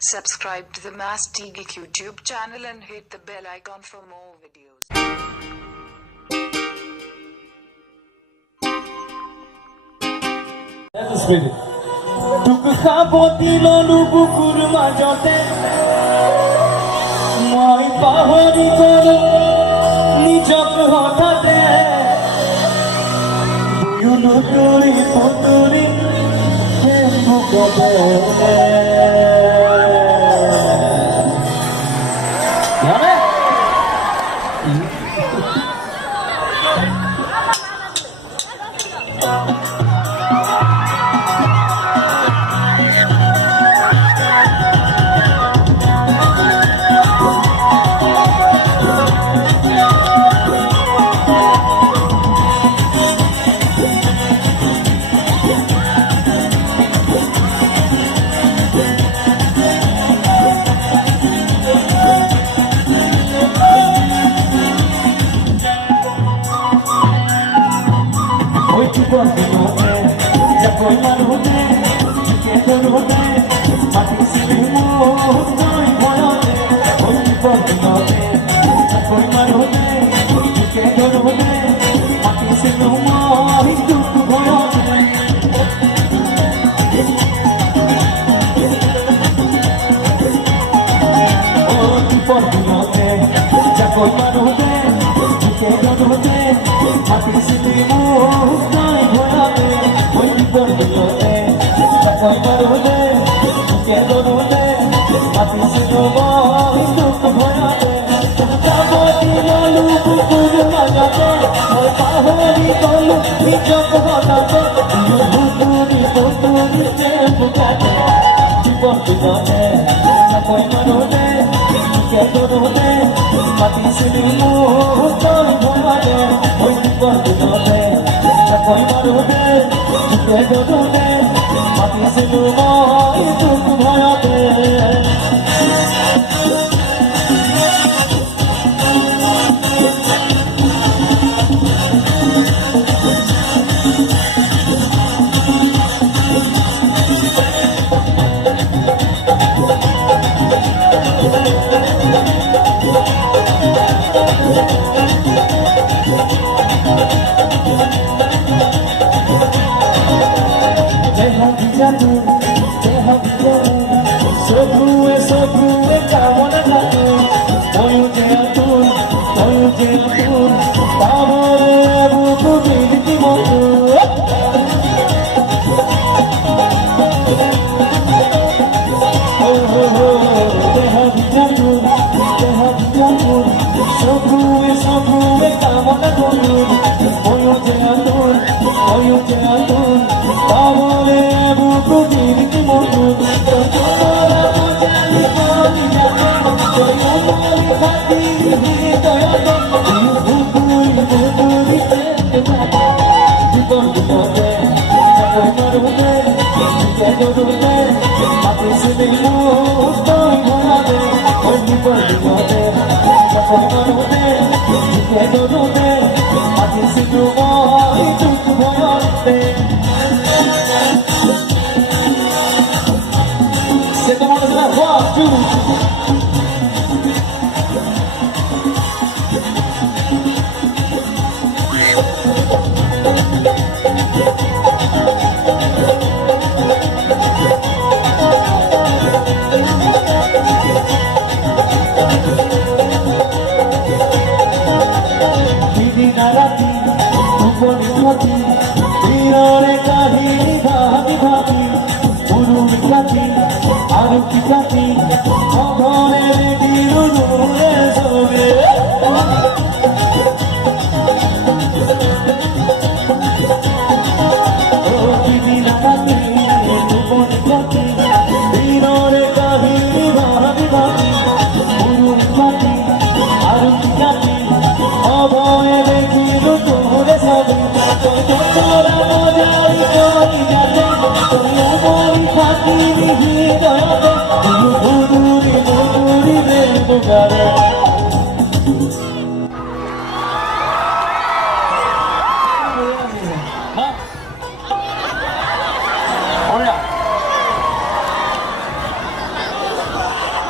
Subscribe to the Mass Geek YouTube channel and hit the bell icon for more videos. টুক খাবো দিলু বুকুর মাজতে মই পাহরি গলো নিজক হঠাতে দুয়ুলু তুরি পুতুরি বুকতে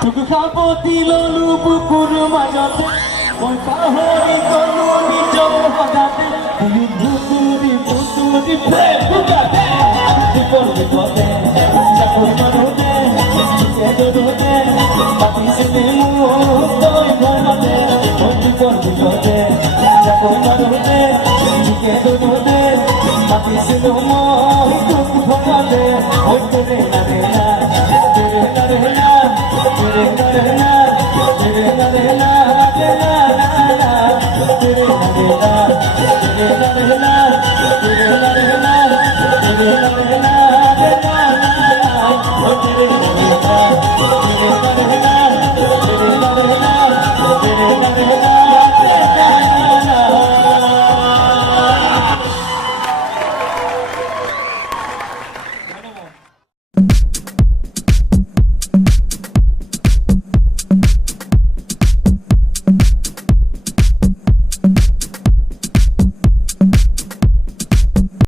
টুক খাব দিললো বুকুৰ মাজতে মই পাহৰি গলো নিজক হঠাতে তুমি বুকুৰি প্ৰেম বুকাতে দুপৰ বিপদে চাকৰি মানুহতে এদোতে পাতিছিলে মোক তই ঘৰতে মই দুপৰ বিপদে চাকৰি মানুহতে এদোতে পাতিছিলো মই তোক ঘৰতে মই তোৰে নাৰে